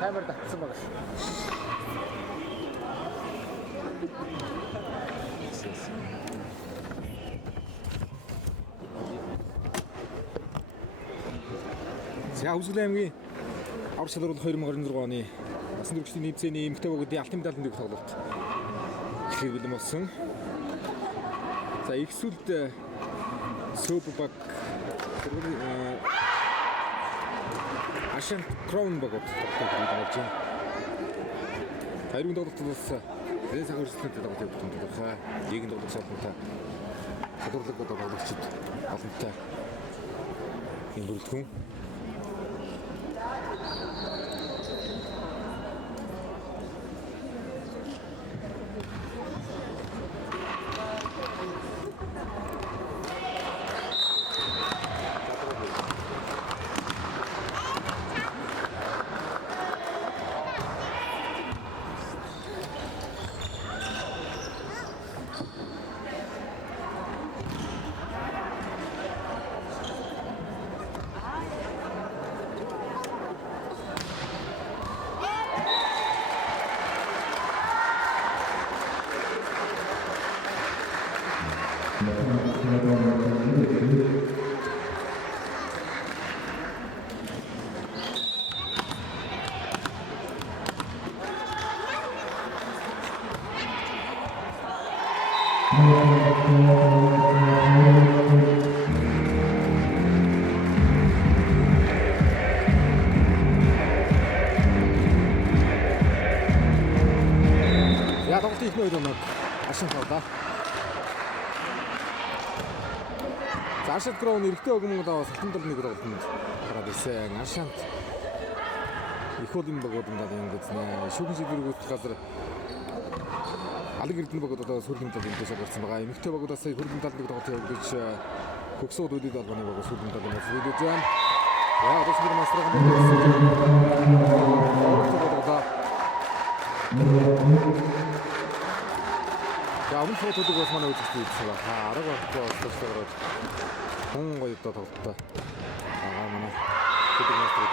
Камер татсан байгаа. За Үзэгдэл аймгийн аврал шалгаруулах 2026 оны насан туршийн нийцээний эмэгтэй богдын алтан медалийн дэг тоглолт эхлэх бэлэн болсон. За их сүлд Супбаг Ашан Кроун богод тоглолт болж байна. Хоёрын тоглолтоос Тэресаг өрсөлдөнтэй тоглолт явуулсан. Лигийн тоглолт суултантай чадварлаг тоглогчид олонтой юм бүрэлдэхүүн. Ja, toch niet nooit dan ook. Ашин тоглоо. За Ашид Кроун эрэгтэй өгмөд аваад салтан долны тоглолтод гараад ирсэн. Ашант их удын богодонд ингээд шүүхэн шийдвэргүүц газар алг эрдэнэ богод одоо сүргэн талын дэшээ гарсан байгаа. Эмэгтэй богодоос хөргөн талын тоглолт явагдаж хөгсөөд үдээд албаны богод сүргэн талын бас үдээд байна. Яа, одоо сүргэн мастрах юм байна. За өмнө фотодог бас манай үзэгчид үзсэн ба. Арга болохгүй болчихлоо. Хүн гоё одоо тоглолттой. Манай фотог мастрыг.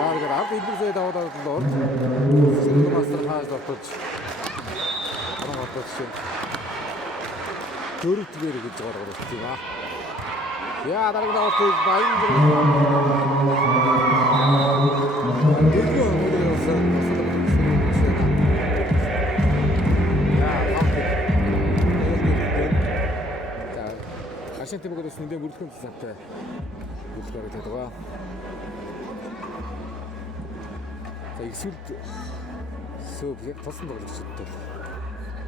Яагаад ард илэрсээ даваад болоод сүргэн мастер хааж дотож. Арга дотож. Дөрөвдгээр гэж гаргаж ирсэн ба. Яа дараагийн даваад баян Ашин тэмэгдээс нэлээд бүрэлдэхүүн цэцтэй бүлгээр гэдэг байгаа. За эсвэл сөв яг тосон тоглогчдод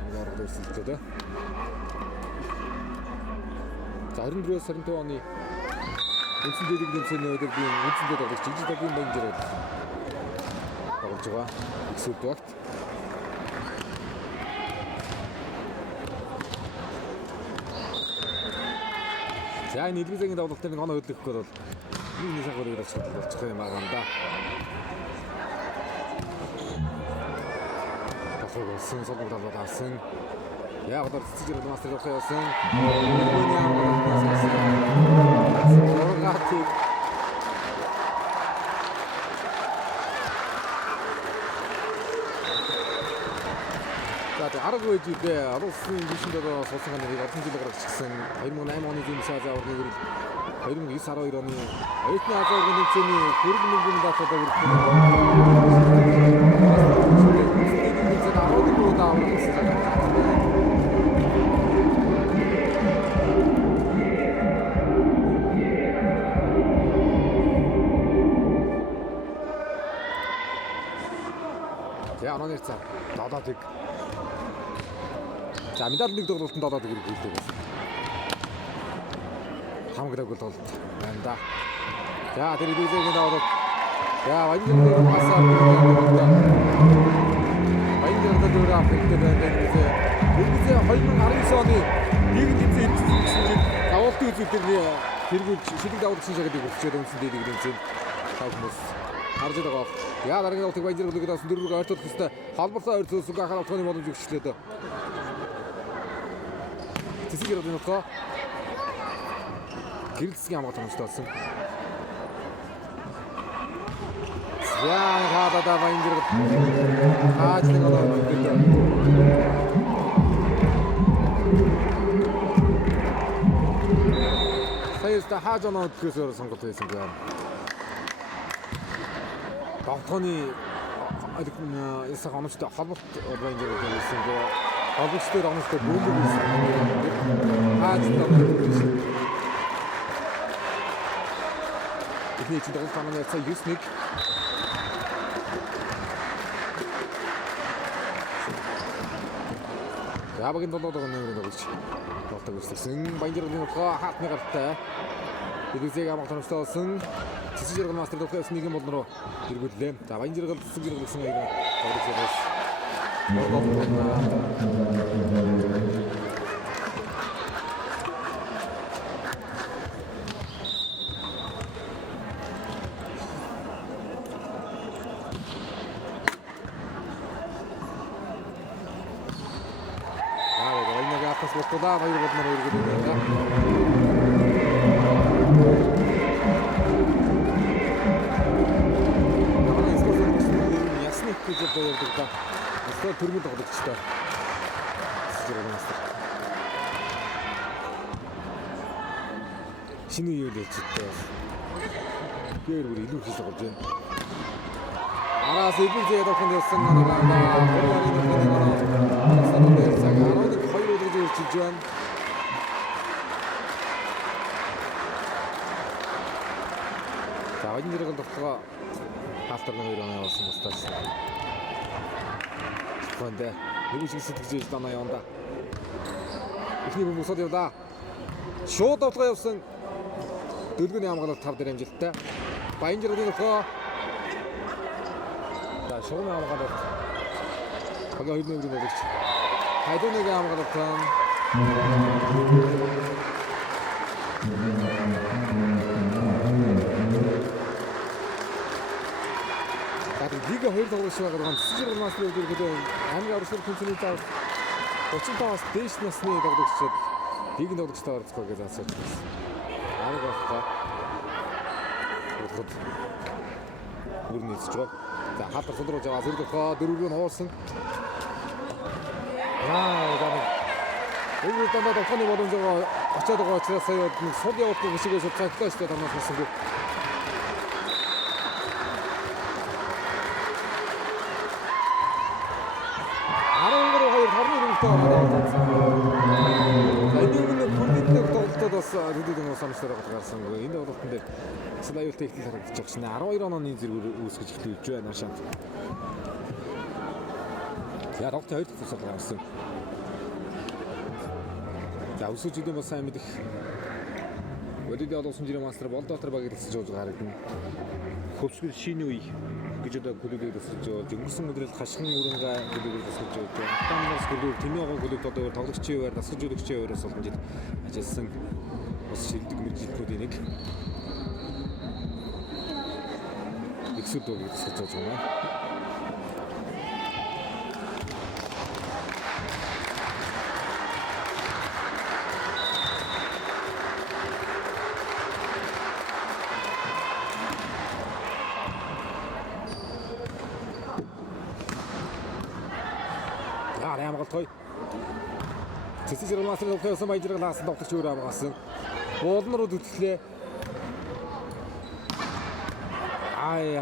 нэг арга өрсөлдөж байна. За 24-өөс 25 оны үндсэн дээг нэмсэний өдрийн үндсэндээ тоглогч жижигдгийн баянжраад тоглож байгаа. Эсвэл багт за энэ Илвизгийн тоглолтын нэг оноо хөдлөх гээд бол энэ сайхан үргэлж болчих юм байгаа юм да. залхууг болсон солонгод авсан. Яг одоо цэцэж ирэх мастер явах явсан. Иргэний амгаалалтаас оргатыг арга байж дээ. Улсын гишүүнээр суулсан нэг олон жилээр гарчихсан 2008 оны зүүн Азийн аваргын гэрэл 2009-12 оны Оюутны Азийн аваргын тэмцээний хөрөнгө мөнгөний даатуудаа хүргэсэн. За онооны цаа додоодыг за медаль нэг тоглолтод додоод ирэх хэлдэг байсан. Хамгаалаг тоглолт байна да. За тэр időзэгийн даваад за ванжирын масаа ванжирын дөөрөө авчихдаг байдаг. Үргэлжлээ 2019 оны нийгэм тэмцээн ирсэн чинь давуултын үзүүлэлтээр тэргүүлж шилэг давуулсан шагаад өгчөөд үнсэн дээд гэрэнцэн тагмас харж байгаа. Яа дараагийн давуултыг ванжирын дөөрөөс дөрвөөр ойртуулах хэвээр холбоотой ойртуулсан сүг ахаар авахны боломж өгчлээ. Тэсгэр одоо нөхөө гэрэлцгийн хамгаалалт хамсдсан. Яа хадаа ванжир хаач нэг одоо саяста хааж оноо төлөөсөөр сонголт хийсэн байна. Давтгооны эсэх онцтой холболт ванжир хийсэн гоо Августээр онцтой бөмбөг хийсэн. Хааж тавьсан. Эхний чинь тоглолт хамгаалсан сая 9-1. Ябагийн долоод байгаа нэмэр тоглож тоглолтог үүсгэсэн. Баянжирын нөхөө хаатны гартай. Эдүзэг амгатамжтай болсон. Цэцэж иргэн мастер тоглохоос нэгэн бол руу эргүүллээ. За баянжирын цэцэг иргэлсэн нэг тоглож байгаа. Туда хоёр болмоор өргөдөг байна. Манай спортын ясны хийж байдаг да. Өстө төрмөд тоглогчтой. Шинэ юу л чигтэй. Гэр бүр илүү хийж байгаа юм. Араас илүү зэйд авах нь ясан Жан. За ванжирын тоглолтоо халтарны хоёр оноо болсон бустаас. Хондэ нэг шиг сэтгэж танаа яванда. Эхний бөмбөг сод явда. Шууд тоглоо явсан. Дөлгөний хамгаалалт 5 дээр амжилттай. Ванжирын тоглолтоо за шууд хамгаалалт. Хага хоёрын өргөн болгоч. Хайдуныг хамгаалалт Лига 2 тоглож байгаа цэцэр мастер өдөргөдөө хамгийн аврагчдын тэмцээний зав 35-аас дээш насны тоглогчид лигийн тоглогчтой оролцох гэж асууж байна. Арга багтаа. Бүрний хийж байгаа. За хатар судруулж байгаа зэрэгдөхөө дөрвөөр нь хуулсан. Энэ дандаа тоглоны боломж очоод байгаа учраас сая нэг суд явуулах гişгээс цагдаа штэ танаас хэлсэнгүй. Дэдийн усамжтайгаар гарсан. Энэ тоглолтод Славил техник харагдаж байгаа шнэ 12 онооны зэрэг үүсгэж эхлүүлж байна шант. За тоглолтын 2 дахь тусал гарсан. За өсөжүүдийн бас сайн мэдих Өдөд олсон жирийн мастер Болдотор багийг тасалж байгаа харагдана. Хөвсгөл шинэ үе гэж одоо клубыг тасалж байгаа. Өнгөрсөн өдрөд хашгин өрөнгө клубыг тасалж байгаа. Хамтаас клуб Тэмээгоо клуб одоо тоглогчийн хувьд тасалж өгөгчийн хувьд олон жил ажилласан. Бас шилдэг мэргэжилтнүүдийн нэг. Эксүд багийг тасалж байгаа. амгалт гоё. Цэцэг Ромасны төвхөөсөн баяжраг наасан тогтогч өөр амгаасан. Уулн руу түтгэлээ.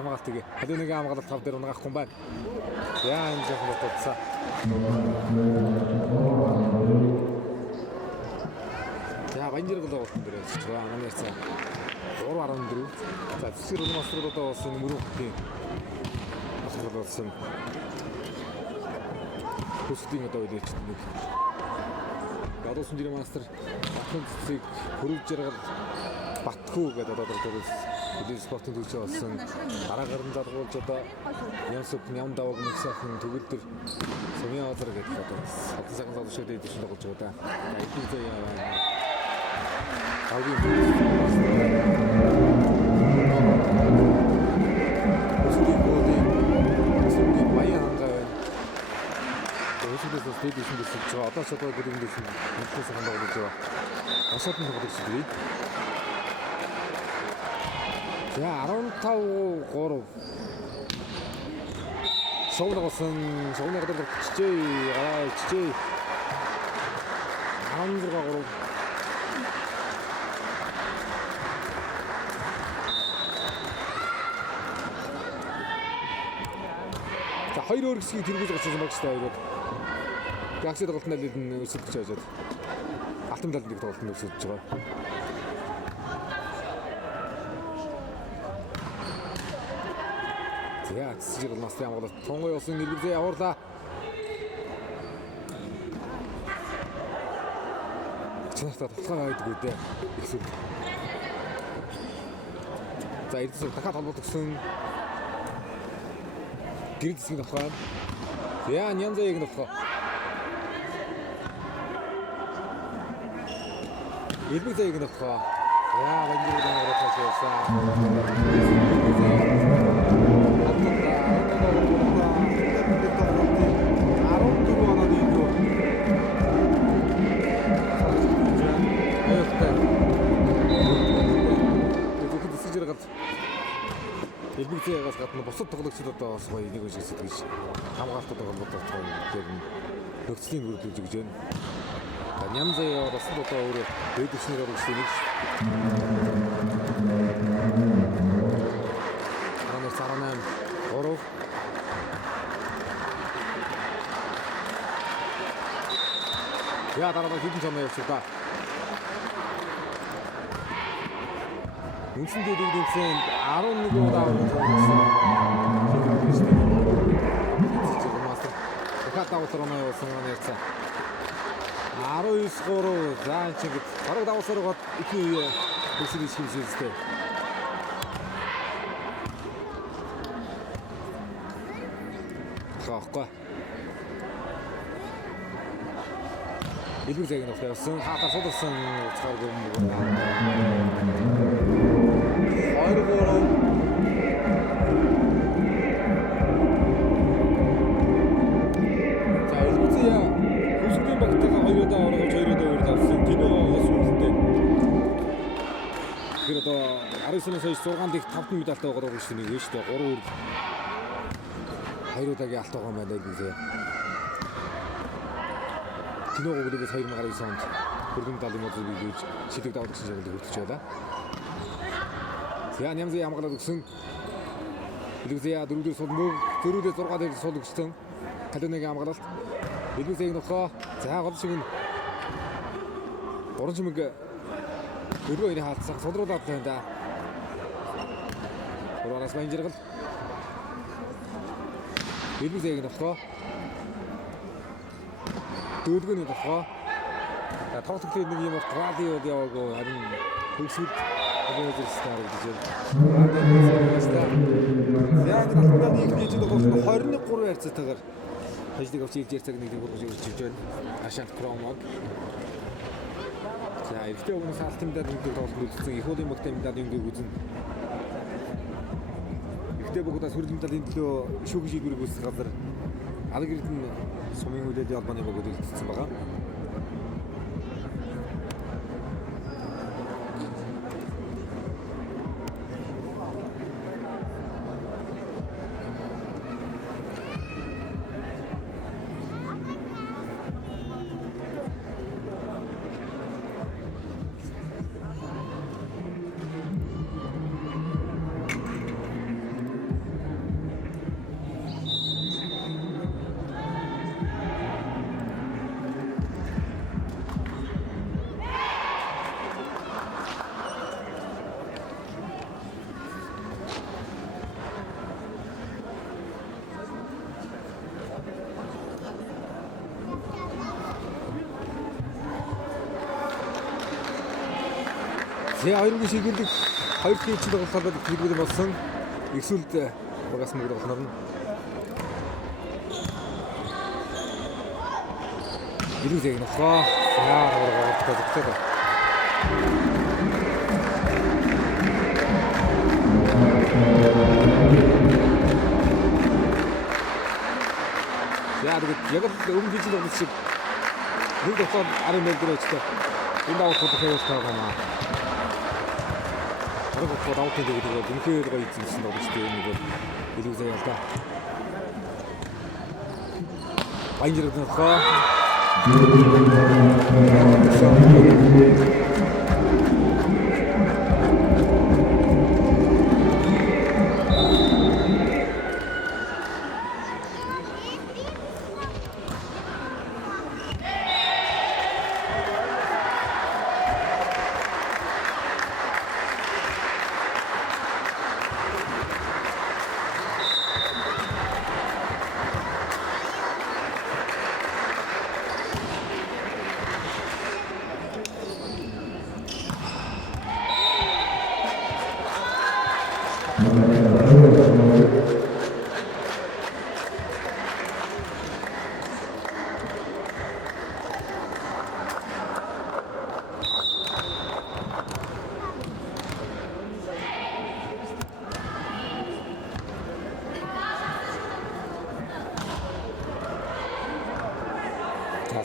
Амгалт тэгээ. Хадиныг амгалт тав дээр унгахгүй байна. Яа энэ жоохон бодцоо. За баяжраг л уулн дээр очиж байгаа. Манай цаа 3.14. За цэцэг Ромасны одоо бас мөрөхийн болсон. Хүслийн одоо үлээч нэг. Гадуусан жирийн мастер батхан цэцэг хөрвж жаргал Батхүү гэдэг одоо үлээ спортын төвч болсон. Дараагаар нь залгуулж одоо Ямсуп Нямдаваг мэгсахан төгөл төр Сумья Озер гэдэг одоо хатан цагаан залуучууд дэвшин тоглож байгаа да. Эдгээр зөө яа. Дэвшин дэвшиж байгаа. Одоо ч одоо гүрэн дэвшин нэгээс хандаа болж байгаа. Асаатын тоглож байгаа. За 15-3 шоунаасан шоуны гадар чичээ 16-3 За хоёр өөр хэсгийг тэргүүлж очсон багш та хоёроо Гагси тоглолтын алид нь өсөлдөж хаажаад алтан талын нэг тоглолтод өсөлдөж байгаа. За цэцэг Ромасны амгалт тунгой усын нэрвзээ явуурлаа. Чанартай тоглоом байдгүй дээ. Эсвэл за эрдэс дахиад холбогдсон гэрэл зэсгийн тоглоом. Яа Нямзаыг нь тоглоо. Элбэг зэйг нь тоглоо. Яа Вангирыг нь Элбэгзээс гадна бусад тоглогчид одоо бас гоё нэг үжиг сэтгэж хамгаалтууд холбоотой тэр нөхцөлийн бүрдүүлж өгч байна. Нямзаа бас одоо өөрөө дэвшнэр орсон нэг. Аранаас 18 3 яа дараа нь хэдэн цамаа явчих та. Үнсэн дэвдэг дэмсэн 11 удаа тоглосон. Мастер дахиад давсар оноо явуулсан нэрцээ. 19-3 заан чигэд бараг давсаргаад ихний үе өсөр ишгэлжээ. Хаахгүй. Илүүзэг нь явсан. Хатар суудсан цааргүй юм. 2-3 19-өөс хойш 6 дэх 5 медальтай байгаа гэж нэг шүү дээ. 3 үр хайруудагийн алт байгаа юм байна гэлээ. Киногоо бүгдээс 2019 онд хөргөн далын модыг биелүүлж шидэг даваад гэсэн жаглыг хүртэж байлаа. Яа Нямзаа хамгаалаад өгсөн. Илүүзээ 4-өөс сул мөг 4-өөс 6 дээр сул өгсөн. Калиныг хамгаалалт. Илүүзээг нөхөө. За гол шиг нь 3 чимэг өргөө ирээ хаалцсан сулруулаад байна да. Ураас баяжрал. Илүүзээг нөхөө. Дүүлгөний нөхөө. Тоглолтын нэг юм радио яваагүй харин хөлсөд өөрөөсөө гэж байна. Яг л албаны ихний жил болох 23 харьцаатайгаар ажлыг авч ирж цаг нэг болгож ирж байна. Ашант Кромог. За ихтэй өмнө алтан медаль тоглолт үлдсэн их уулын багтаа медаль өнгийг үзэн. Ихтэй бүгдээс хүрэл медалийн төлөө шүүх шийдвэрийг үүсгэх газар алг эрдэнэ сумын хөлөөдийн албаны богод үлдсэн байгаа. 2-ын шийдвэрлэх 2 хийцэн тоглолтод хэлбэр болсон. Эсвэл багаас мөнгө тоглолтоор нь Илүүзэг нөхөө яараа тоглолтод яг өмнө хийсэн тоглолт шиг нэг тоглолт арын мэлдэрээчтэй энэ давхад хэвээр таагаа. Арга гол давхад гэдэг нь үнхээр гоё эзэмсэн тоглолттой юм бол Илүүзэг яа та. Баянжрах нөхөө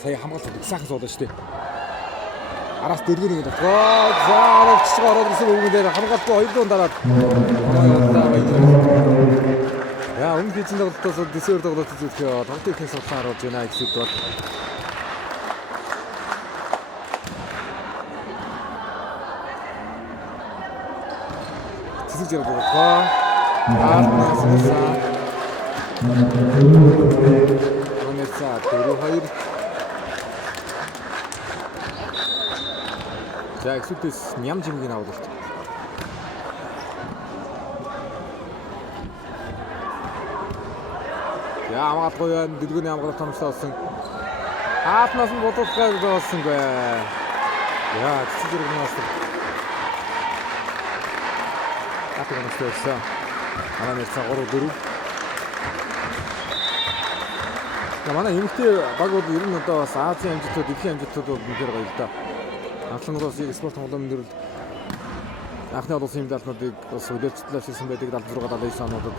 сая хамгаалалт сайхан суулаа шүү дээ. Араас дэргээр ингэ болоо. За аргач ороод ирсэн үгэн дээр хамгаалалтгүй 2 дуун дараад. Яа өмнө хийсэн тоглолтоос дэсээр тоглолт үзүүлэхээр тоглолтын ихэнх судалгаа харуулж байна гэсэн бол. Цэцэг зэрэг болоо. Аартнаас усаа. Өнөөсөө 4-2 за эксүтэс ням жимгийн авалт. Яа амгаалгүй байна. Дэлгүүрийн амгаалт томчлоосон. Хаатнаас нь бодуулахаар болсонгүй. Яа цэцэг зэрэгнээс. Атгаас төрсөн. Манай цаг 3-4. Манай эмэгтэй баг бол ер нь одоо бас Азийн амжилтууд, дэлхийн амжилтууд үнээр гоё л да. Афлан улсын спорт тоглоомын дөрвөл анхны улсын медалнуудыг бас үлээлцлээ хийсэн байдаг 76-79 онуудад.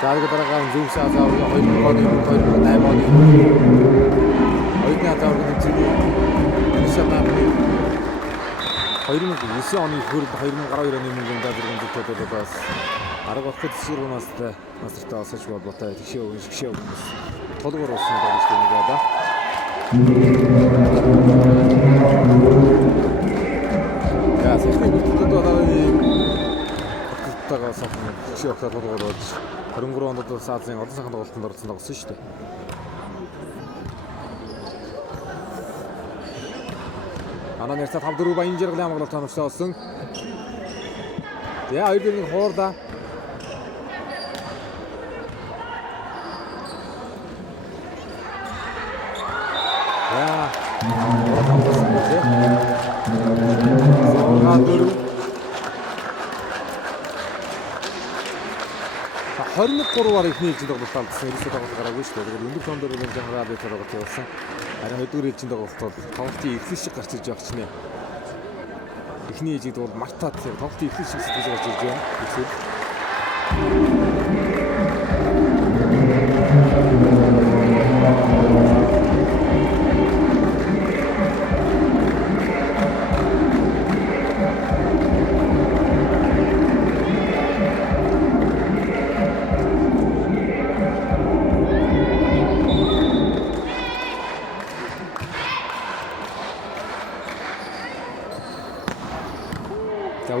Зараг дараагаар зөв саа заавал 2000 оны 2008 оны ойдны заавал зэрэг 2009 оны хүрээд 2012 оны мөнгөнд зэрэг зөвхөн бас арга багт жишээлбэл мастертай осож болоотой тэгшээ толгоор болсон гэж байна да. Я сэхний бүтэд тагаа сахны шиг толгоор 23 онд Азийн олон сайхан тоглолтод орсон тоглосон шүү дээ. Анаа нэрсээ 5-4 баян жаргалын амгалт тоногсоо олсон. Яа хоёрын хоорда Хорног 3-аар ихний ээлжинд тоглолт алдсан. Ерөөсөө тоглолт гараагүй шүү дээ. Тэгээд өндөр тондор нэг жахраа бий тоглолт явуулсан. Харин өдөр ээлжинд тоглолт бол тоглолтын эхлэл шиг гарч ирж байгаа ч нэ. Эхний ээлжид бол мартаад тоглолтын эхлэл шиг сэтгэж гарч ирж байна. Эсвэл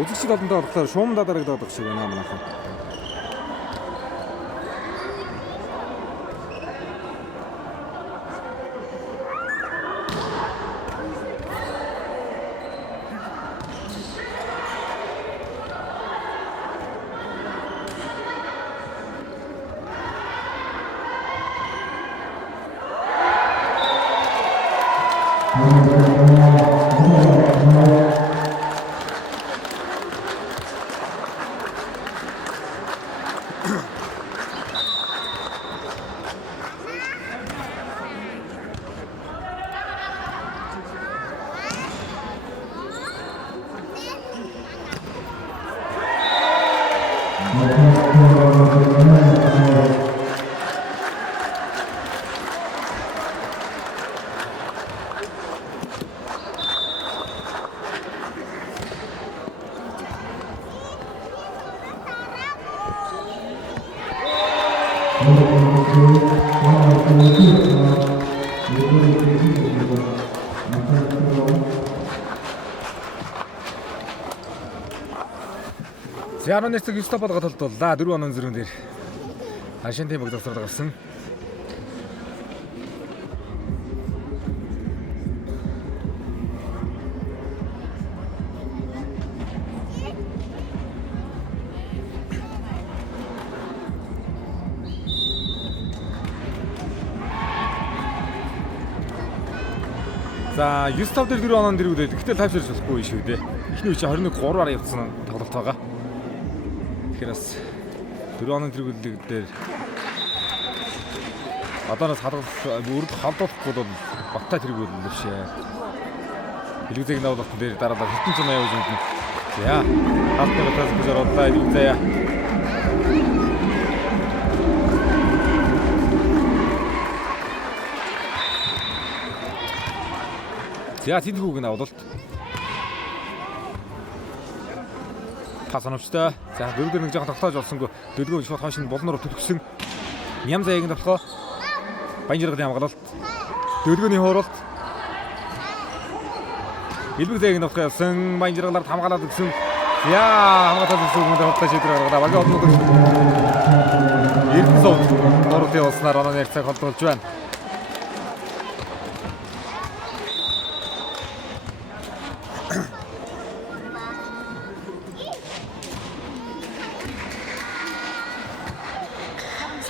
үзэгчид олондоо болохоор шуум дадарагдаад байгаа шиг байна манайхан. За 11 цаг 9 стопод толдууллаа. 4 онон зөрүүн дээр Ашин тим богдосрол гарсан. За 9-5 дээр 4 онон дэргүүлээд гэхдээ тайвширч болохгүй шүү дээ. Эхний үе чи 21-3-аар явцсан тоглолт байгаа. Тэгэхээр бас 4 онон дэргүүлэг дээр одооноос үрд халдуулахгүй бол баттай тэргүүл бишээ. Илүүзэг навлалтын дээр дараалал хитэн цан аяа үзүүлнэ. За хатны батас гэж оруулаа илүүзээ. За тэдгүүг нь авалт. Хасановчтой. За дөрөвдөр нэг жоохон тогтоож олсонгүй. Дөрөвдөө шууд хойш нь болноор төлөвсөн. Ням заяаг нь болохоо. Баянжиргын хамгаалалт. Дөрөвдөгний хууралт. Илбэг заяаг нь болохоо явсан. Баянжиргалаар хамгаалаад өгсөн. Яа хамгаалаад өгсөн юм дээр хотлоо шийдвэр гаргаад багийн однууд. Эрдэнэсөө дөрөвдөө явснаар оноо яг цаг холдуулж байна.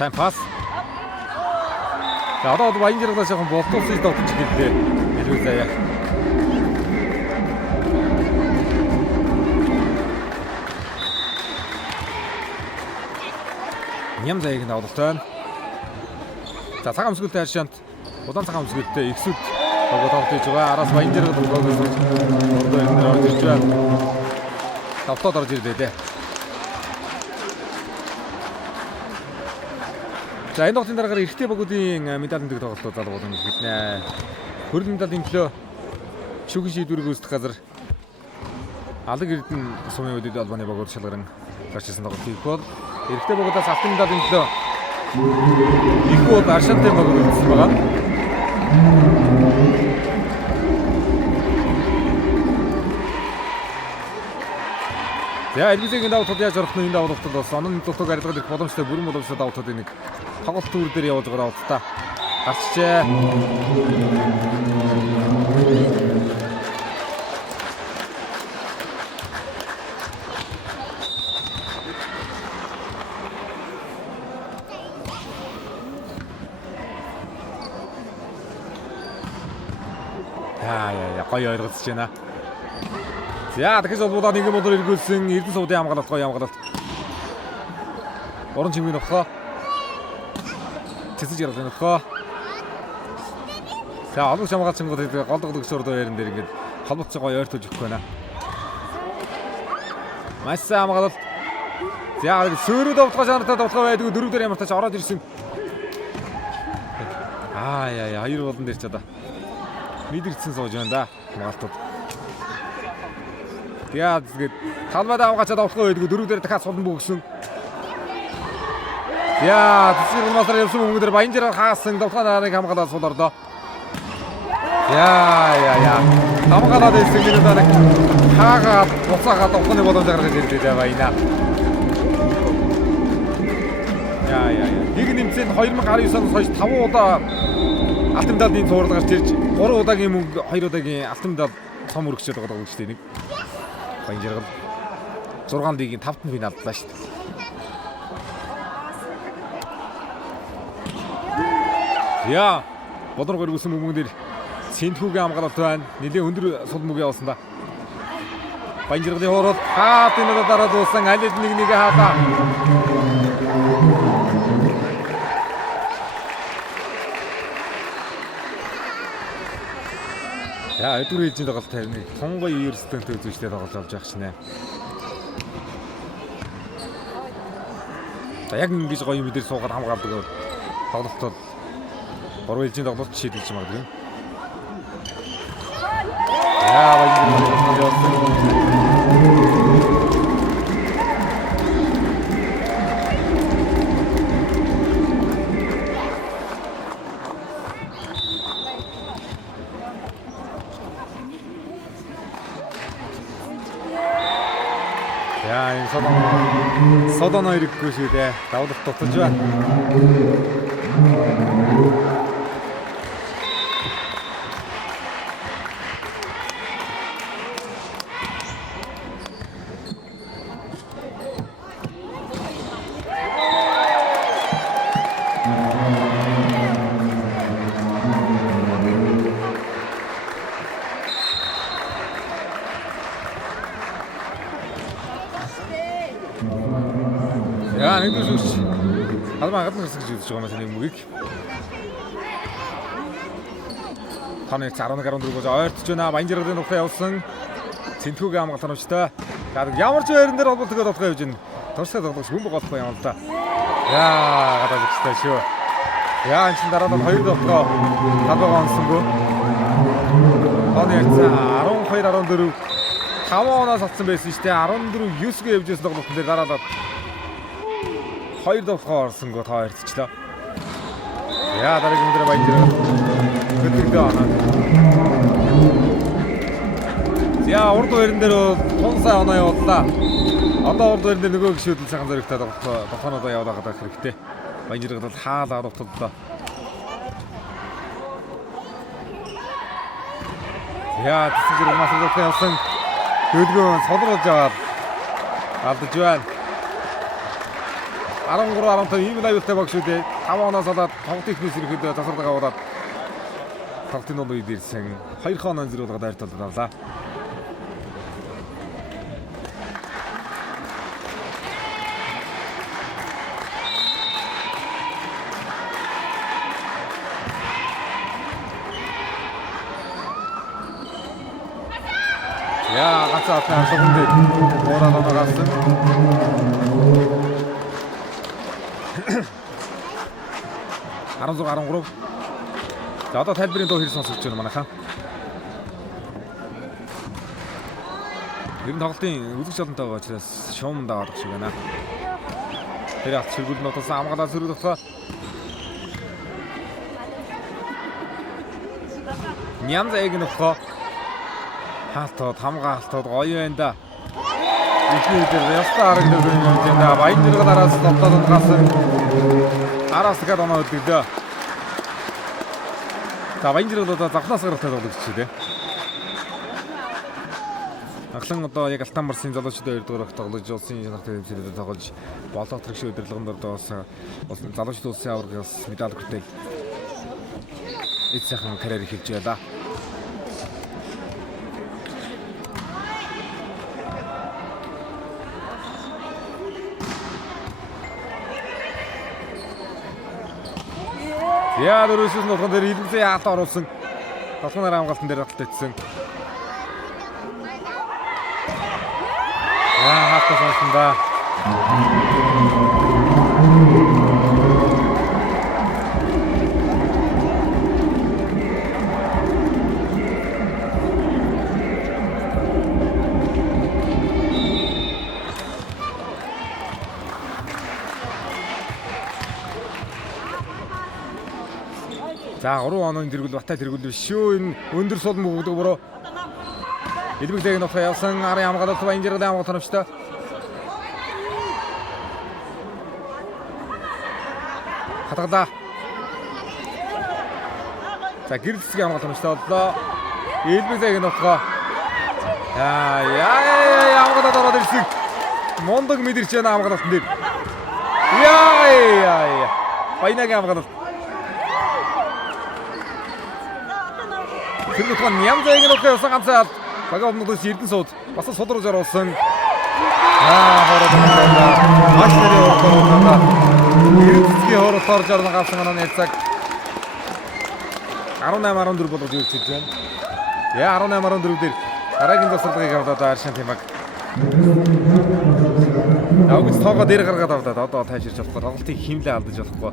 Сайн пас. За одоо Баянжиргалаас жоохон болтуулсан довтож гэлээ. Илүү заяа. Ням заяаг нь авалтай. За цагаан өмсгөлтэй Аршант удаан цагаан өмсгөлтэй ихсүд тоглож байгаа. Араас Баянжиргал тоглож ордоо энэ орж ирж байна. Тавтаад орж ирлээ дээ. За энэ тоглолтын дараагаар эрэгтэй богуудын медалийн дэг тоглолтууд залгуулсан гэднэ. Хөрөл медалийн төлөө шүүгэн шийдвэрийг үүсгэх газар алаг эрдэнэ сумын үдэд албаны богууд шалгаран гарч ирсэн тоглолт их бол эрэгтэй богуудаас алтан медалийн төлөө их бол Аршантай богууд үлдсэн байгаа. За элбизийн давтал яаж орох нь энэ давтал бас онон дутууг арилгах их боломжтой бүрэн боломжтой давталын нэг тоглолт төр дээр явуулж байгаа давталтаа гарчжээ. Яа гоё ойлгоцож байна. За дахиж болболоо нэг юм болоор эргүүлсэн Эрдэнэ суудын хамгаалалт гоё хамгаалалт. Орон чимгийн нөхөө. Цэцэж ярах нөхөө. За олонч хамгаалчингууд голдог өгсөөрдөө ярин дээр ингээд холбоцоо гоё ойртож өгөх байна. Масса хамгаалалт. За сөрөд давтгаж анартай давтгаа байдгүй дөрөв дээр ямар тач ороод ирсэн. Яа хоёр болон дээр ч одоо мэдэрсэн сууж байна да хамгаалтууд. Тэгээд талбайд авгачаад авахгүй байдгүй дөрөв дээр дахиад сулдан бүгсэн. Яа тэсгэр масаар явсан хүмүүс дээр Баянжиргал хаасан давтгаа нарыг хамгаалаад сул орлоо. Яа хамгаалаад ирсэн гэнэ дараг хаагаад буцаагаад давхны боломж гаргаж ирлээ Баяна. Яа нэг нэмцэн 2019 оноос хойш 5 удаа алтан медалийн цуврал гарч ирж 3 удаагийн мөнгө 2 удаагийн алтан медаль том өргөчөөд байгаа гэж тийм нэг Баянжиргал 6 лигийн 5-т финалдлаа шүү дээ. Яа бодор гөргөсөн мөнгөн дээр Сэнтхүүгийн хамгаалалт байна. Нэлээд өндөр сул мөнгө явуулсан да. Баянжиргалын хоорол энэ дараа дууссан аль нэг хаалаа. Яа өдөр ээлжинд тоглолт тавина. Тонгой ерөнхийдөө үзүүчтэй тоглож авч явах шинэ. За яг ингэж гоё юм дээр суугаад хамгаалдаг тоглолтод 3 ээлжинд тоглолт шийдэлж магадгүй. Яа Баянжиргал цодоно ирэхгүй шүү дээ. Давлах дутаж байна. Яа, нэг л шүүч. Халмаа гадна гэрсэж үзэж байгаа юм нэг мөгийг. Таны 11-14 ойртож байна. Баянжиргын ухаа явсан. Цэнтгүүгийн хамгаалт харамжтай. Ямар ч байран дээр холбогдоод болохоо явж байна. Турсаа тоглох хүн болохгүй юм л да. Яа, гадаад ихтэй шүү. Яа, энэ дараа нь 2 тоглоо. Талбайгаа онсонгүй. Таны 12-14 5 оноос авсан байсан шүү дээ. 14-9-г явж байсан тоглолтын дээр дараалаад 2 тоглохоо орсонгүй та ойртчлаа. Яа, дараагийн өдрөө баяжраа. Хөдөлгөө оноо. Яа, урд байран дээр тунсаа оноо явууллаа. Одоо урд байран дээр нөгөө гişүүдэл сайхан зоригтой тоглохооноо явуулаад байгаа хэрэгтэй. Баяжраа бол хаалаа рухталлаа. Яа, тэсгэр масалгах явсан. Хөдөлгөө содруулж аваад алдаж байна. 13-15 ийм аюултай баг шүү дээ. 5 оноос болоод тоглолт ихнээс ирэхэд засвардаг аваад тоглолтын дунд үед ирсэн 2 оноо зэрэг дайр толд авлаа. Яа, гацаа тавсан дээр уураад оноогасан. (16-13) За одоо тайлбарын дуу хэр сонсогч байна манайхаа. Ер нь тоглолтын үзэгч олонтой байгаа учраас шуумд аваад шиг байна. Тэр ах чиргүүл нутаас амгалаа сөрөг тогтоо. Нямзаэг нөхөө хаалтууд хамгаалтууд гоё байна да. Ихний дээр ястаа харагддаг юм да. Баянжиргал араас тоглоод гасан. Араас гээд оноо өдөлөө. За баянжиргал одоо завхнаас гаралтай тоглож чийдэ. Аглан одоо яг Алтанбарсын залуучуудын 2 дугаар тоглож улсын шанхтай тэмцээлүүдэд тоглож болоо төрөгч удирдлаганд одоо бас залуучууд улсын аваргаас медаль хүртэл эд сайхан карьер эхэлж байна. Яа, дөрөвшөөс нутган дээр илэнцээ яалт оруулсан. Толгоноор хамгаалтан дээр хаталтайсэн. Яа, хатаа сонсон да. За 3 онооны тэргүүл Батай тэргүүл биш шүү. Энэ өндөр сул мөгдөг бороо. Илбэгдэг нь ухаа явсан арын хамгаалалт Баянжиргалын хамгаалалт харамжтай. Хатгалаа. За гэрэлцгийн хамгаалалт харамжтай боллоо. Илбэгдэг нь ухаа. Яа хамгаалалт ороод ирсэн. Мондог мэдэрч байна хамгаалалтын дээр. Яа. Баянагийн хамгаалалт. Тэрнийх нь Нямзаэг нь ухаа явсан ганцаа бага өмнөдөөс Эрдэнэ сууд бас сулруулж оруулсан. Хоороо маш нэрээ оруулсан. Эрдэнэгийн хоороос орж орно гавсан онооны цаг 18-14 болгож ирчихэж байна. Яа 18-14 дээр дараагийн засварлагыг аваад Аршин Тимаг. Август тоогоо дээр гаргаад авдаа одоо тайширч авахгүй тоглолтыг химлээ алдаж болохгүй.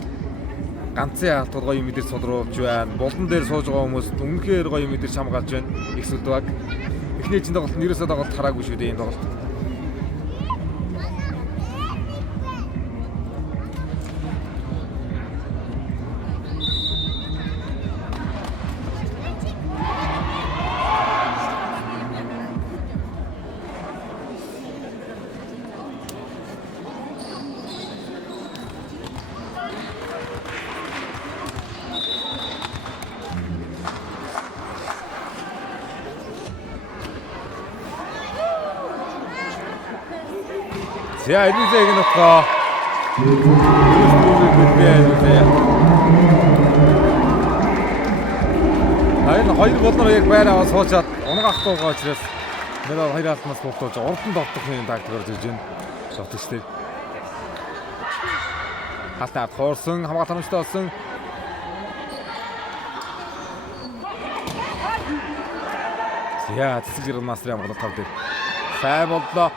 Ганцын хаалтууд гоё мэдэр сулруулж байна. Булдан дээр сууж байгаа хүмүүс үнэхээр гоё мэдэрч хамгаалж байна. Их сүлдэг. Эхний чинь тоглолт нь ерөөсөө тоглолт хараагүй шүү дээ энэ тоглолт. За Элвизэг нь болохоор Айн хоёр болноор яг байраа суучаад унгах туугаа учраас нэр хоёр алтнаас буулж урдан довтох юм тактикаар зүүж байна. Шотчтэй. Хатаа хоорсон хамгаалалттай болсон. Яа, цэцэг зэрэг мастер амгалт тавд. Сайн боллоо.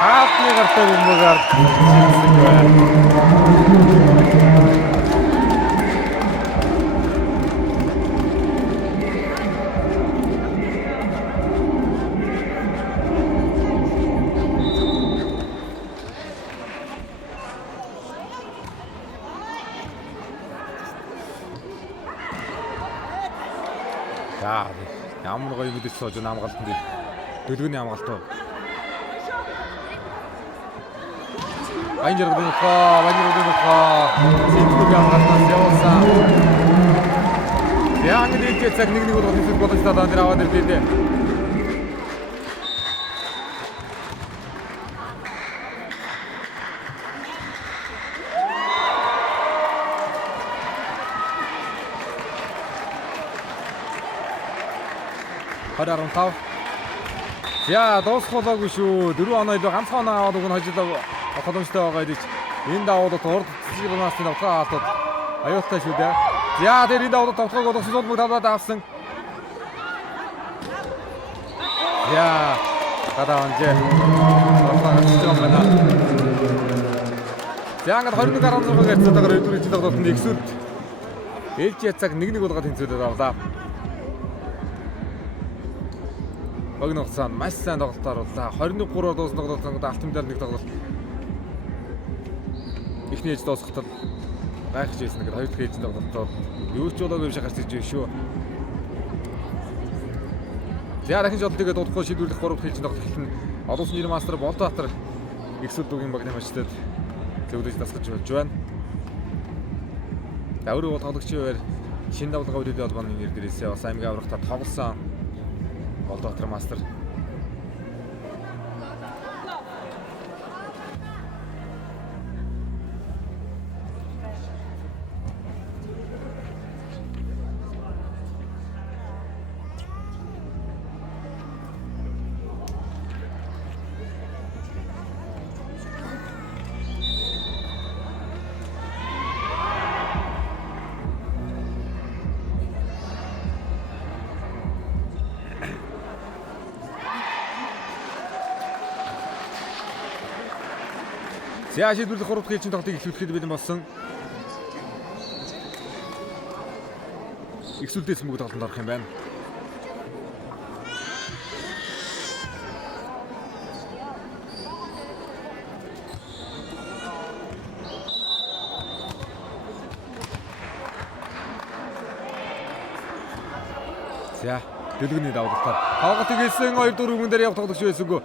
Хаатны гартаа юмгаар ямар гоё мэдээж сууж амгалтанд дөлгөний амгалт. Баянжиргын Цэнхүүг амгалтаас явуулсан. Яг нэг цаг нэг удаа хэсэг бодож таа дээр аваад ирлээ. Харааран тав. Яа, дуусхолоогүй шүү. 4 оноо илүү ганцхан оноо аваад өгнө хожлоо. Боломжтой байгаа гэж. Энэ давуудад урд цэцэг насны давтгаа хаалтууд аюултай шүү дээ. За тэр энэ давуудад давтгааг олох суулмаг таваад авсан. Яа, гадаанжээ. Давтгаа байна. За ингээд 21 16 гэрцээгээр өдрийн тоглолтод ихсүүд ээлж яцаг 1-1 болгоод тэнцвэрээр авлаа. Богино хугацаанд маш сайн тоглолтоор боллоо. 21-3-оор дууссан тоглолтод алт медаль нэг тоглолт. Эхний ээж дуусахад гайхаж байсан. Ингээд хоёр дахь ээж тоглолтод юу ч болоогүй юм шиг гарч ирж шүү. За дахин жолтойгоо дуудахгүй шийдвэрлэх 3 дахь ээж тоглолт хэлнэ. Олон улсын жирийн мастер Болбаатар ихсүүд дугийн багны матчтад зөвлөж тасгаж болж байна. Өөрөөр бол тоглогчийн хувьд шинэ давлага үйлдэл холбооны нэр дээрээсээ бас аймгийн аврагтад тоглосон Болбаатар мастер. За шийдвэрлэх 3 дахь ээлжийн тоглолтыг эхлүүлэхэд бэлэн болсон. Ихсүүлдээс мөнгө тоглолтод орох юм байна. За, дэлгүүрний давталтаар тоглолтыг хэлсэн 2 4 хүн дээр явах тоглогч байсангүй.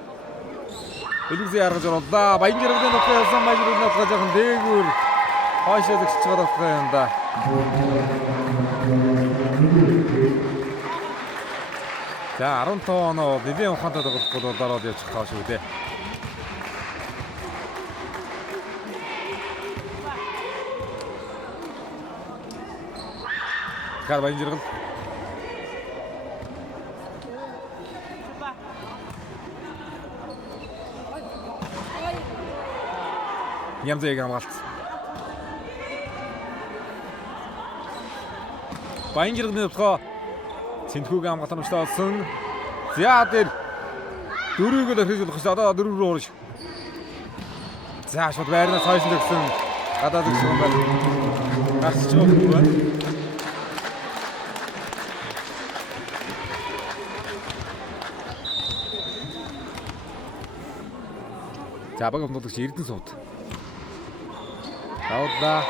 Элвизээ харгаж оруулаа. Баянжиргын нөхөө явсан баянжиргын нөхөө жоохон дээгүүр хойшоо зэгсэж байгаа байхгүй юм да. За 15 оноо нэлийн ухаантай тоглох бол ороод явчих таа шүү дээ. Гар баянжиргын Нямзэг амгаалт. Баянжиргын нөхөө Цэнхүүг амгаалттай болсон. За дээр дөрөвгөө дөрөж болох шүү. Одоо 4 рүү орж. За шууд байрнаас хойш нэгсэн гадаад өгсөн байна. Гарч байгаа байна. За баг өмнөдөж Эрдэнэ сууд. Таудаа.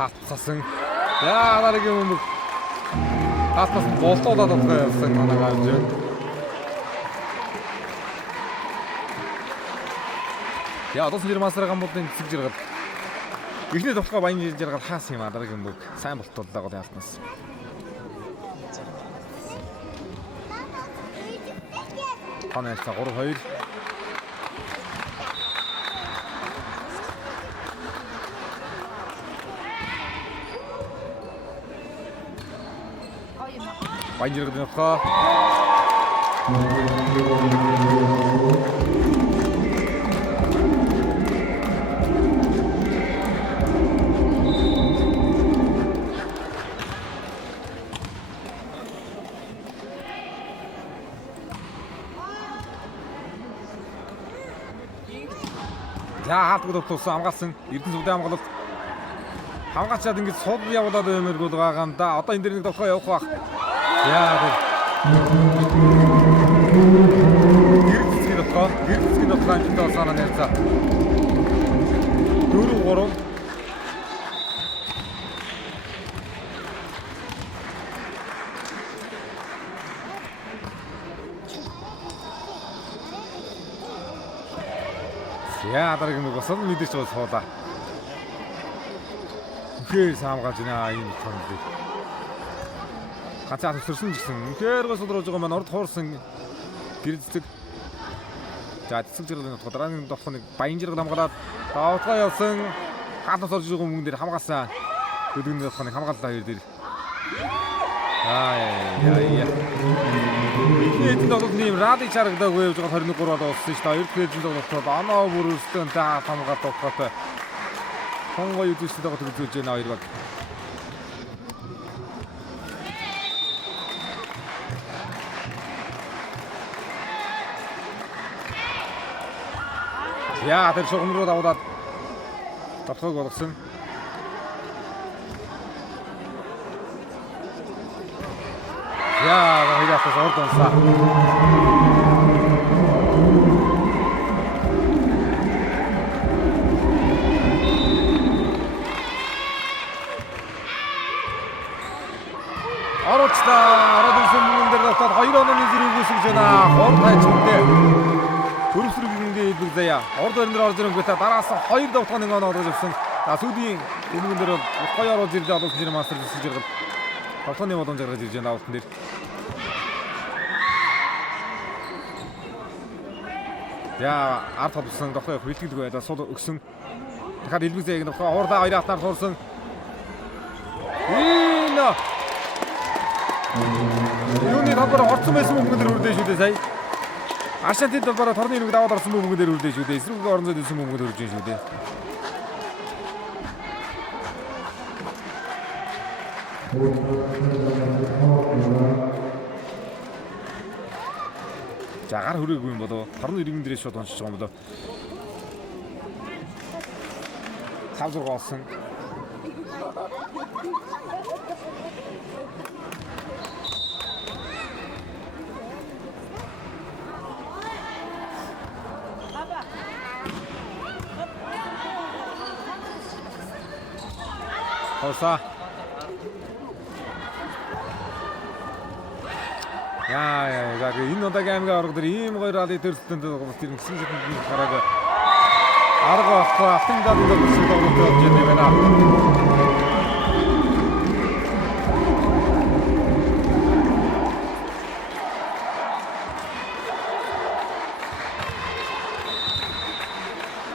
хатсасан. Яа дараагийн өмнө хатсас болтоодод явсан манай гавж. Яа одоо сэр масраа гамбуудын цэг жиргал. Эхний тоглохоо баян жиргал хаасан юм а дараагийн өмнө сайн болтооллоо гол яалтнаас. Ханааста 3-2. Баян жиргал нөхөө. За хаалтгад тулсан хамгаалсан Эрдэнэ сүдэн хамгаалалт хамгаалчаад ингэж сууд явуулаад баймиргуул байгаа юм да. Одоо энэ дэр нэг тоглоо явах байх. Яа тэр гэрцгийн тоглоо энэ доо санаа нэрцаа 4-3. Яа дараагийн нэг босоод мэдэрч бол суулаа. Үнхээр саамгааж байна энэ тонд. Ганцаа төсөрсөн гэсэн. Үнхээр гол сулруулж байгаа маань орд хуурсан гэрцэг. За цэцэг жирглийн утга дараагийн тоглох нэг баян жиргэл хамгаалаад давтгаа явсан. Хаалтаас орж байгаа мөнгөн дээр хамгаалсан. Өдгөний тоглох нэг хамгааллаа хоёр дээр. Яа. Энд тоглох нэм ради чарагдаагүй явж байгаа 21-3 болоод болсон шүү дээ. Хоёр дахь тоглолтод оноо бүр өстөн та хамгаалт тоглохтой. Хонгой үдшилтэй байгаа төгөлж байна хоёр баг. Яа тэр шугам руу даваад тоглохыг болгосон. Яа хоёроос ордонсаа. Ородсон мөнгөн дээр давтаад 2 онооны зэрэг үгүйсгэж байна. Хор тайч үндэ. Төрөсрөг ингээ илбэг заяа. Орд өрнөр орж ирэнгүүт дараас 2 давтгаа 1 оноо орж ирсэн. За сүүлийн мөнгөн дээр гоё орж ирлээ одоо жир мастер зэсэж иргэл. Тоглооны боломж гаргаж ирж байна давтан дээр. Яа арт толсон тоглох бэлтгэлгүй байлаа сул өгсөн. Дахиад илбэг заяаг нөхөө уурдаа хоёр хатнаар суурсан. Юуны талбараа орцсон байсан мөнгөн дээр үрдэн шүү дээ сая. Ашантын талбараа торны нэг даваад орсон мөнгөн дээр үрдэн шүү дээ. Эсрэг орон зайд ирсэн мөнгөн дээр үрдэн шүү дээ. За гар хүрээгүй юм болоо. Торны иргэн дээрээ шууд онцож байгаа юм болоо. 5-6 олсон. Хосаа. Яа, энэ удаагийн аймгийн орго дээр ийм гоё ралли төрөлтөнд тоглох тэр гисэн зэтэнд гарааг арга авах автын даалгавар гэсэн тоглолт болж байна.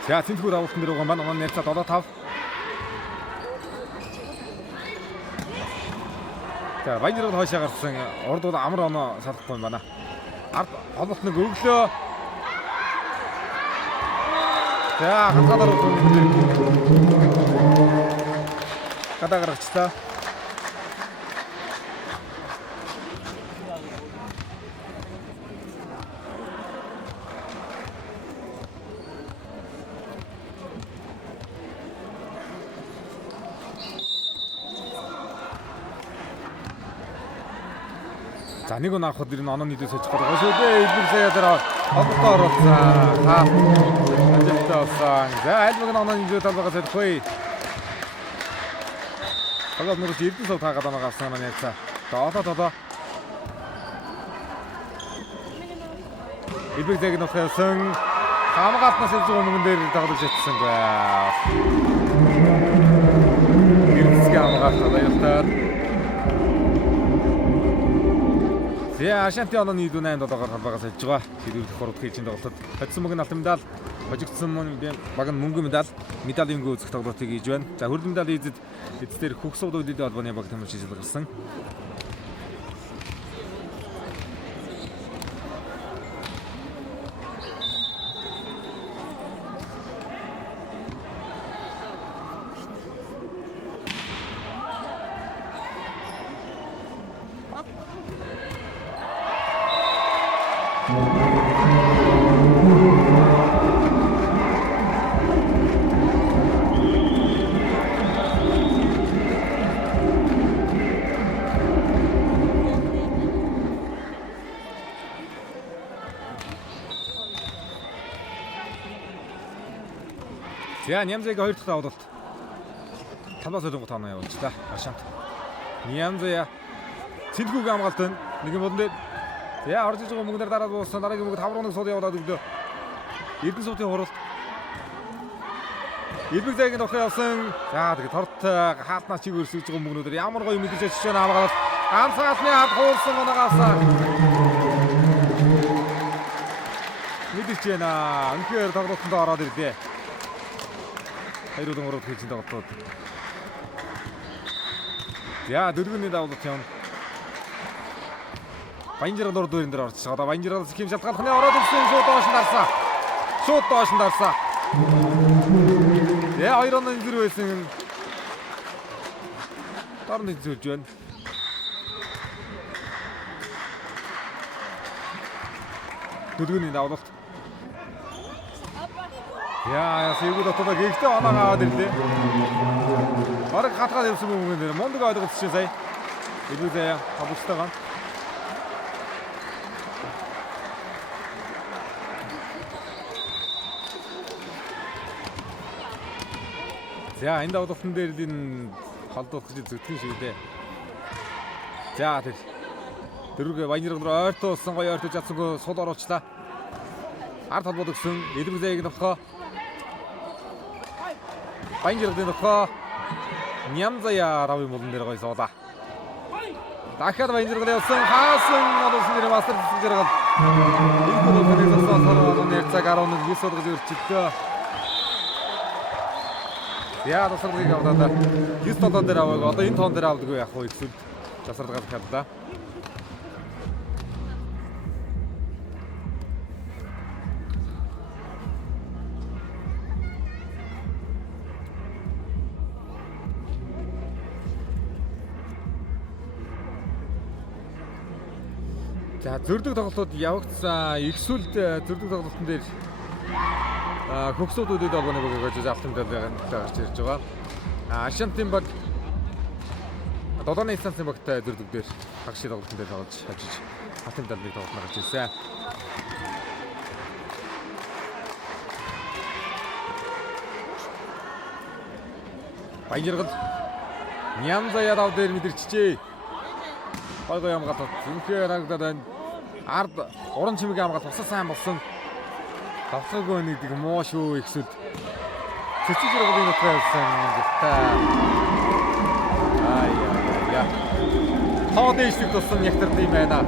За тэнцвэр авалтан дээр байгаа маань нэрцээ 7-5. За баярууд хойшоо гарсан урд бол амар оноо салахгүй юм байна. Ард холболт нэг өглөө. За хатгаар гадаа гаргачлаа. За нэг нь авахд энэ онооны дэс очих гэдэг шүү дээ. Илбэг сая дээр холбогдоо оруулсан. Амжилттай болсон. За альбаг нь онооны дэс талбайгаа сольхой. Тоглоод нөрөж Эрдэнэ сав таагаад байгаа авсан маань ярьцаа. Одоо Илбэг нөхөсөн хамгаалтнаас илж байгаа мөнгөн дээр тоглож чадсан бай. Эрдэнэ хамгаалт аюултай. Зя Ашанти оноо нийлүү 8-7-оор халбаагаас хэлж байгаа. Шийдвэрлэх хорот хийж тоглолтод хоцсон мөнгө алтан медаль, хожигдсон баг нь мөнгө медалийн гүйцэх тоглолтыг хийж байна. За хөрөлт медалийн эзэдээр хөх сууд үйлдэл холбооны баг тамирч шийдэл гаргасан. За Нямзыг 2 дахь тоглолт. Талбай солонгот таанаа явуулчихлаа. Ашант. Нямзя Цэнхүүгийн хамгаалт нэгэн болон дээр. За орж иж байгаа мөнгөөр дараад дууссан. Дараагийн мөнгөд хаврын сууд явуулаад өглөө. Эрдэнэ суудын хуралд. Илбэг зайгийн тухай явсан. За тэгээд торт хаалтнаас чиг өрсөж байгаа мөнгнүүдээр ямар гоё мэдээж очиж байна хамгаалалт. Ганцаасны хад хуурсан оногаасаа. Мэдээж байна. Үнэхээр тоглолтонд ороод ирлээ. Хайрууд ороод хийж тоглолтод. За дөрөвний давлт юм. Баянжирал урд дөрөн дээр орж байгаа. Баянжирал хэм шалтгаалхны ороод ирсэн шууд доош дарсаа. Шууд доош дарсаа. Яа хоёр оноо зэрэг байсан. Тарны зүйлж байна. Дөрөвний давлт. Яа сэгүүд отоо гэхдээ оноо аваад ирлээ. Бараг хатгаад явсан мөнгөн дээр мундаг ойлголцсон сая. Илүүдээ хавцтайгаа. За энэ давлтан дээр энэ холдуулах гэж зүтгэн шиг дээ. За тэр дөрөв Баянжирал руу ойртуулсан гоё ойртож чадсангүй сул оруулчлаа. Ард холбоод өгсөн Илбэг зайг нөхөө. Баянжиралын нөхөө Нямзая равын болон дээр гоё суулаа. Дахиад Баянжирал явсан хаасан олсон нэр мастер цэцэг жаргал. Энэ бол зөвхөн нэрцаг 11 суулгаж өрчлөө. Яа тасралыг авлаа. 9 толон дээр аваагүй. Одоо энэ тоон дээр авдаггүй яах вэ гэсэн тасралгаа хадлаа. За зөрдөг тоглолтууд явагдсан. Ихсүүлд зөрдөг тоглолтын дээр хөгсүүдүүд олгоны бүгд автомдад гарч ирж байгаа. Ашантын баг Додооны станцын багтай зөрдөг дээр хагшийн тоглолтын дээр тоглож хажиж автомдад нэг тоглолт гарч ирсэн. Баянжирал Нямзая дав дээр мэдэрчжээ. Гой хамгаалалт үнхээр харагдаад байна. Ард уран чимэг хамгаалалт тусаа сайн болсон. Давцаагүй нэг муу шүү ихсэл. Цэцэг зэрэглэлийн утгаарсан гэхдээ. Яа. Хоод дэжлэг туссан ягтард юм байна.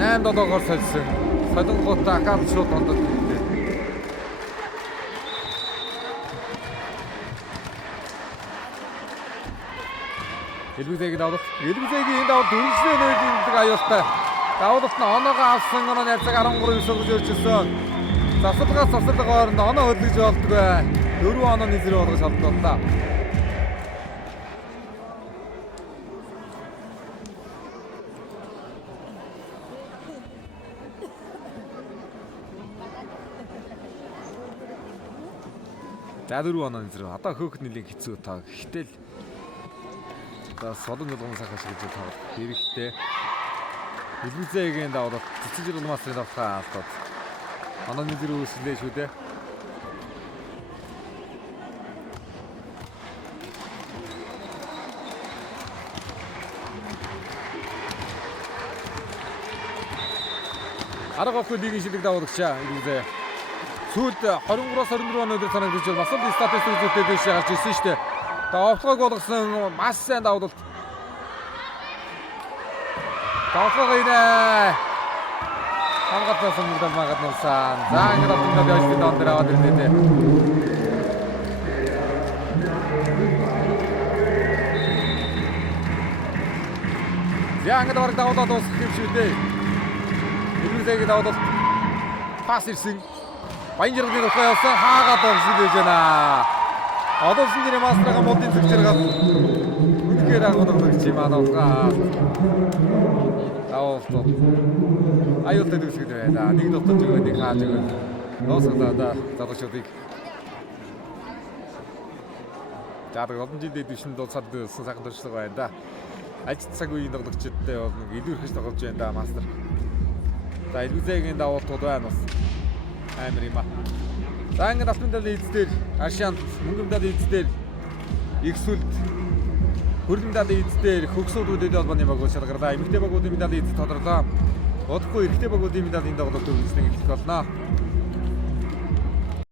8-7-оор солисон. Солонгот дахиад шууд хондод. Илбэг давлт. Илбэгийн энэ давлт үргэлжлэн нэг аюултай. Давлт нь оноогоо авсан оноо найрцаг 13 суулгаж өрчилсөн. Засалгаас засалгаа хооронд оноо хөдлөж болдгоо. 4 онооны зэрэг болгож холдлоо. За 4 онооны зэрэг одоо хөөхд нэлийн хэцүү таа. Гэтэл солон болгон сахаш гэж тавах хэрэгтэй. Илбэгийн давлт цэцэг зэрэг мастрын давхаа алдаад. Онооны зэрэг үүслээ шүү дээ. арга авахгүй лигийн шилдэг давуулагчаа илүүзээ. Сүүлд 23-аас 24 оны өдөр санагдаж байна. Бас л статистик үзүүлэлтээр дэше гарч ирсэн шүү дээ. Тэгээ овтлогыг болгосон маш сайн давуулалт. Давтлага инэ. Хамгаалсан мөгдөл магаднуулсан. За ингээд автомобиль явж доон дээр аваад ирлээ. За ингээд бараг давуулаад дуусгах юм шүү дээ. Илүүзээгээ давуулалт пас ирсэн. Баянжиргын тухай явсан хаагаад дуусгаж байж байна. Одоосын дэрэ мастрага модын зөвчөргөл үнэхээр агуулгач юм аа. Аавто. Аюултай дүсгэж байна. Нэг дотор зүгээр нэг хааж өгөн. Дуусгалаа залуучуудыг. Жаадаг олон жилийн дэвшин дуусаад сайхан туршлага байна да. Ажил цаг үеийн тоглогчдод бол нэг илүү их тоглож байна да мастер. За илүүзээгийн давуултууд байна бас. Амар юм аа. За ингээд алтан медалийн эзээр Ашиант мөнгөн медалийн эзээр их сүлд хөрөлн медалийн эзээр хөгсөлтүүдэд холбооны багууд шалгарлаа. Эмэгтэй багуудын медалийн эзэд тодорлоо. Удахгүй эрэгтэй багуудын медалийн тоглолт үргэлжлэн эхлэх болно.